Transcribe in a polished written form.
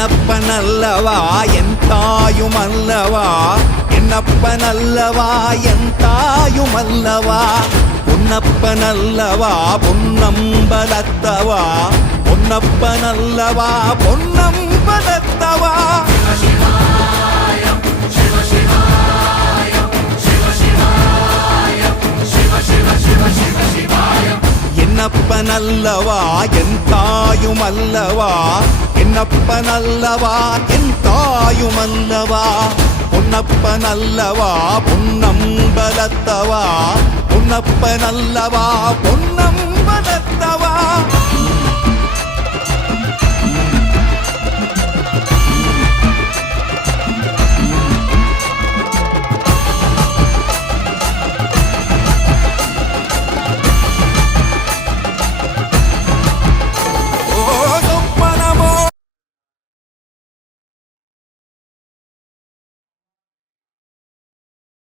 என்னப்பனல்லவா என் தாயுமல்லவா, என்னப்பனல்லவா என் தாயுமல்லவா, பொன்னப்பனல்லவா பொன்னம்பலத்தவா, பொன்னப்பனல்லவா பொன்னம்பலத்தவா. என்னப்பனல்லவா என் தாயுமல்லவா, என்னப்பனல்லவா என் தாயுமல்லவா, பொன்னப்பனல்லவா பொன்னம்பலத்தவா, பொன்னப்பனல்லவா பொன்னம்பலத்தவா.